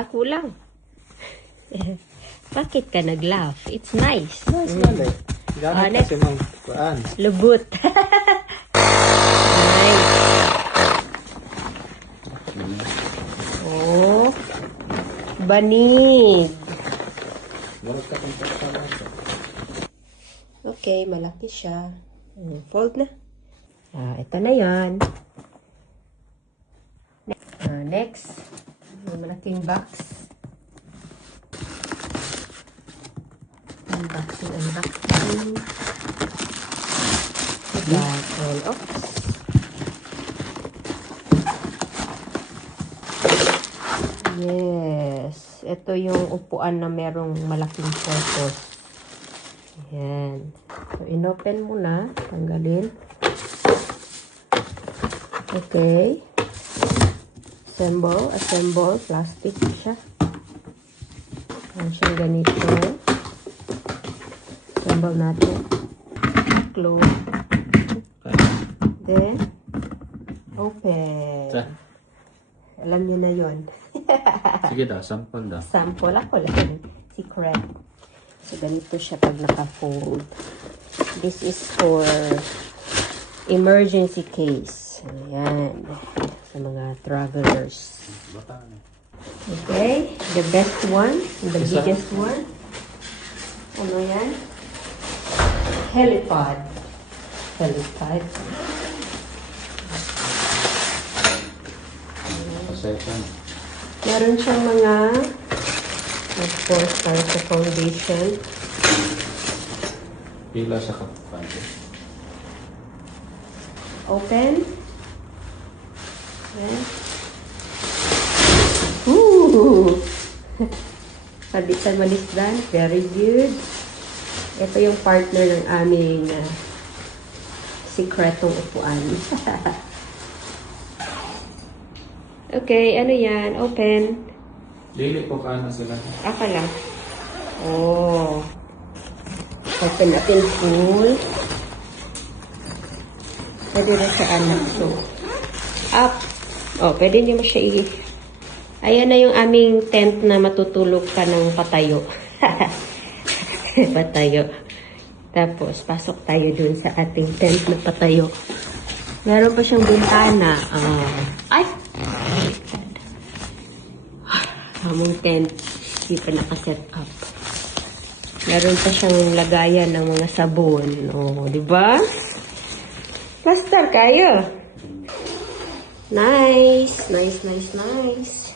pa? Kulang. Bakit ka nag-laugh? It's nice. Nice man eh. Gamit next. kasi mong kuan. Lubot. Nice. Oh. Banig. Okay, malaki siya. Fold na. Ito na yan. Next. May malaking box. Unboxing. Oops. Yes. Ito yung upuan na merong malaking purpose. Ayan. So, inopen mo na. Tanggalin. Okay. Assemble. Plastic siya. Ayan siyang ganito. Assemble natin. Close. Then, open. Alam niyo na yon. Sige daw, sample daw. Sample ako lang. Secret. So, ganito siya pag naka-fold. This is for emergency case. Ayan. Sa mga travelers. Okay. The best one. The biggest one. Ano yan? Helipod. Meron siyang mga, of course, para sa foundation. Pila sa kapante. Open. Okay. Ooh! Palitan malisdan. Very good. Ito yung partner ng aming sikretong upuan. Okay, ano yan? Open. Dili po ka na sila. Aka lang. Oh. Open natin full. Pwede na sa anak to. Up. Oh, pwede nyo mo siya Ayan na yung aming tent na matutulog ka ng patayo. Patayo. Tapos, pasok tayo dun sa ating tent na patayo. Meron pa siyang bintana. Ay! Among tent, hindi pa nakaset up. Meron pa siyang lagayan ng mga sabon. Oh, di ba? Plaster kayo. Nice.